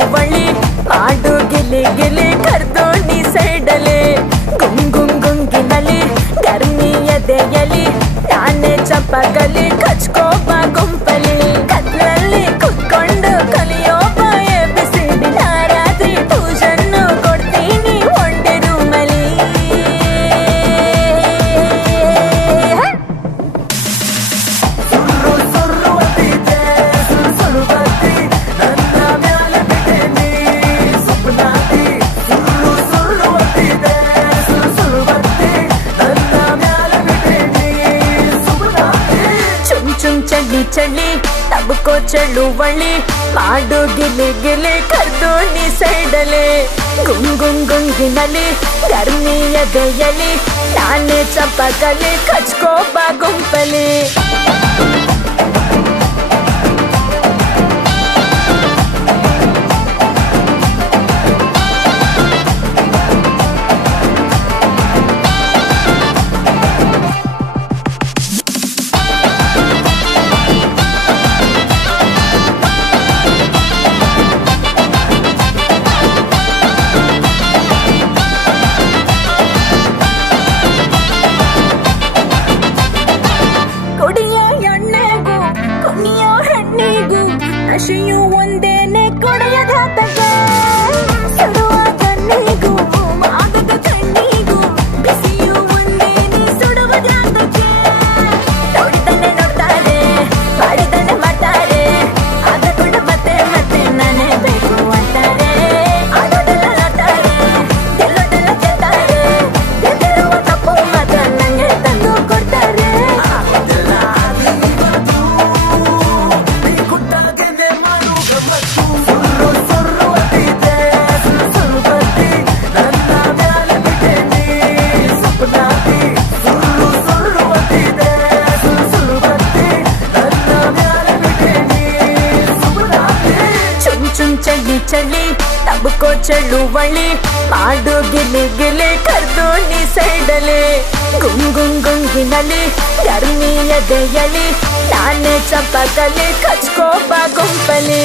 ಚಳುವಳಿ ಮಾಡು ಗಿಲಿ ಗಿಲಿ ಕರ್ದೋಣಿ ಸೈಡಲಿ ಗುಂಗಿನಲ್ಲಿ ಗರ್ಮಿ ಎದೆಯಲಿ ನಾನೇ ಚಪ್ಪಕಲಿ ಕಚ್ಕೋಬ ಗುಂಪಲಿ ಕತ್ಲಲ್ಲಿ ಕುತ್ಕೊಂಡು ಕಲಿಯೋ ಬಾಯ ಬಿಸಿಡಿ ರಾತ್ರಿ ಪೂಜನ್ನು ಕೊಡ್ತೀನಿ ಒಂಡೆ ರೂಮಲಿ ಚಳಿ ಚಳಿ ತಬಕೋ ಚಳುವಳಿ ಮಾಡು ಗಿಲಿ ಗಿಲಿ ಕರ್ದೋಣಿ ಸೈಡಲಿ ಗುಂಗಿನಲ್ಲಿ ಗರ್ಮಿ ಎದೆಯಲಿ ನಾನೇ ಚಪ್ಪಕಲಿ ಕಚ್ಕೋಬ ಗುಂಪಲಿ ನಶೆಯು ಒಂದೇನೆ ಕೊಡೆಯದ ತಗೆ ಸುಡುವ ಕಣ್ಣಿಗೂ ಆಗದ ಕಣ್ಣಿಗೂ ಬಿಸಿಯು ಒಂದೇನೆ ಸುಡುವ ಜಾತಕ್ಕೆ ನೋಡಿದನೆ ನೋಡ್ತಾರೆ ಮಾಡಿದನೆ ಮಾಡ್ತಾರೆ ಆದ ಕೂಡ ಮತ್ತೆ ಮತ್ತೆ ನಾನೇ ಬೇಕು ಅಂತಾರೆ ಆಡೋದೆಲ್ಲ ಆಡ್ತಾರೆ ಗೆಲ್ಲೋದೆಲ್ಲ ಗೆಲ್ತಾರೆ ಗೆದ್ದಿರುವ ತಪ್ಪು ಮಾತ್ರ ನಂಗೆ ತಂದು ಕೊಡ್ತಾರೆ ಚಳಿ ಚಳಿ ತಬಕೋ ಚಳುವಳಿ ಮಾಡು ಗಿಲಿ ಗಿಲಿ ಕರ್ದೋಣಿ ಸೈಡಲಿ ಗುಂಗಿನಲ್ಲಿ ಗರ್ಮಿ ಎದೆಯಲಿ ನಾನೇ ಚಪ್ಪಕಲಿ ಕಚ್ಕೋಬ ಗುಂಪಲಿ